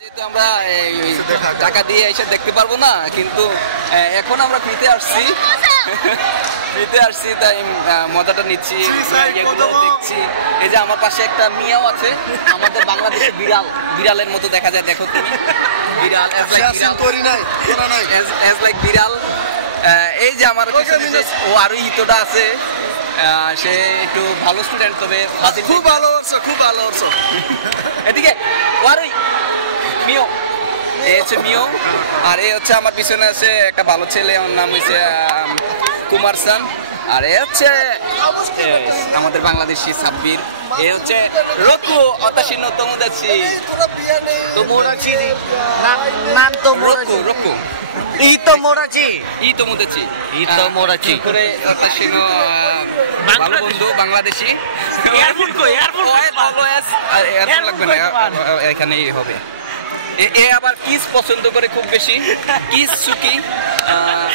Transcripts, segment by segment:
যেহেতু আমরা টাকা দিয়ে এসে দেখতে পারবো না, কিন্তু এখন আমরা ফ্রিতে আসছি তাই মজাটা নিচ্ছি, এগুলো দেখছি। এই যে আমার পাশে একটা মিয়াও আছে, আমাদের বাংলাদেশে বিড়ালের মতো দেখা যায়। দেখো তুমি, বিড়াল বিড়াল। এই যে আমার ও আরো ইতোটা আছে, সে একটু ভালো স্টুডেন্ট, তবে খুব ভালো এদিকে ওয়ারুই মিও, এ হচ্ছে মিও। আর এ হচ্ছে আমার পিছনে আছে একটা ভালো ছেলে, ওর নাম হচ্ছে কুমার সান। আর এ হচ্ছে আমাদের বাংলাদেশি সাব্বির। এ হচ্ছে রকু অতাশিনো তোমোদাচি রকু ইতোমোদাচি করে অতাশিনো ভালো বন্ধু বাংলাদেশি। এয়ারপোর্ট লাগবে না, এখানেই হবে। এ আবার কিস পছন্দ করে খুব বেশি, কিস সুকি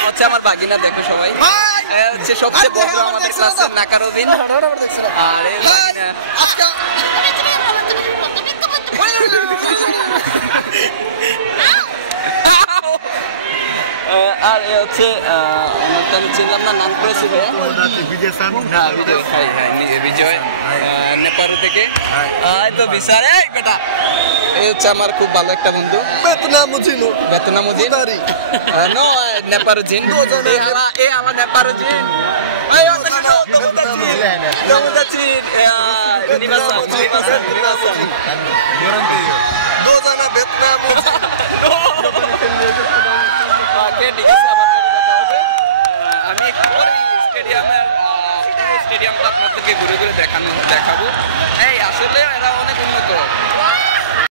হচ্ছে আমার বাগিনা। দেখো সবাই, হচ্ছে সবচেয়ে বড় আমাদের ক্লাসের নাকারবিন। আর এর বাগিনা আর এ হচ্ছে আমি চিনলাম না, নাম করেছি বিজয় নেপারু থেকে। তো বিচার বেটা, এই হচ্ছে আমার খুব ভালো একটা বন্ধু বেতনামুজিন নো নেপারুজিন। এ আমার নেপারুজিন আমি স্টেডিয়ামটা আপনাদেরকে ঘুরে ঘুরে দেখাবো।